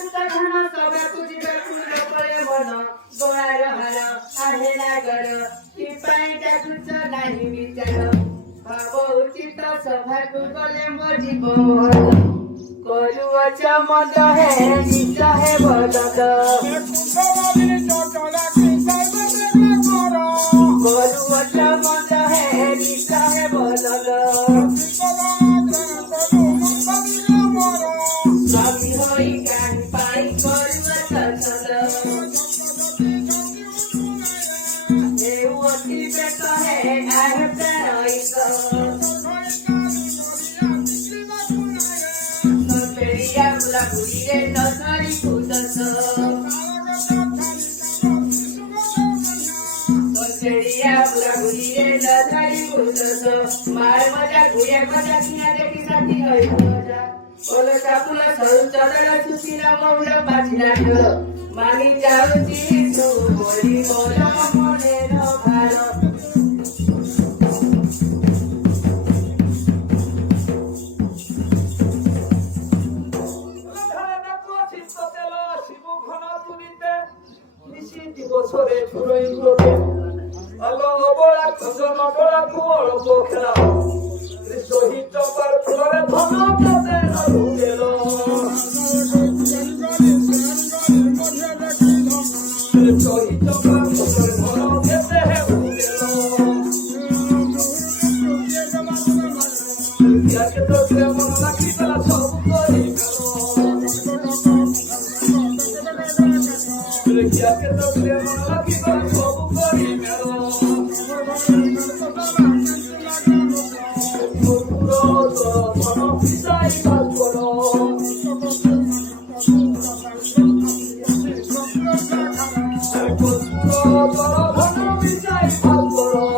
तुझा धन सगळ्या तुझी तुझं कळे मन गोळार हार आहे नागर ती पायच्या तुझं नाही विचार भाव उचित सभा तू गले मजी बोल करुवचा मद है नीच है बदल करुवचा मद है नीच है बदल स्वामी होई ज्ञान पाई करुवचा चल देवती बेट है आह प्रणयिक गुरीरे नसारी खुदस गुरीरे नसारी खुदस मार मजा गुया मजा किया देखी साथी होई मजा ओलो चापुला सरू चदर सुशीला मौल बाजना मानी जाउची तू बोली बोला मने रो भार বছরে ফুরই গুলোতে আলো বড়া খজন বড়া কোল পোখরা শহীদ চপার ফুলরে ধন কাতে নরু গেল শহীদ চপার ফুলরে ধন কাতে হেউ গেল ইয়াকে তো মন লাগি তারা সব করি Ya que no tenemos la vida como primero Futuro todo pisa y pascuero Futuro todo pisa y pascuero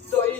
Soy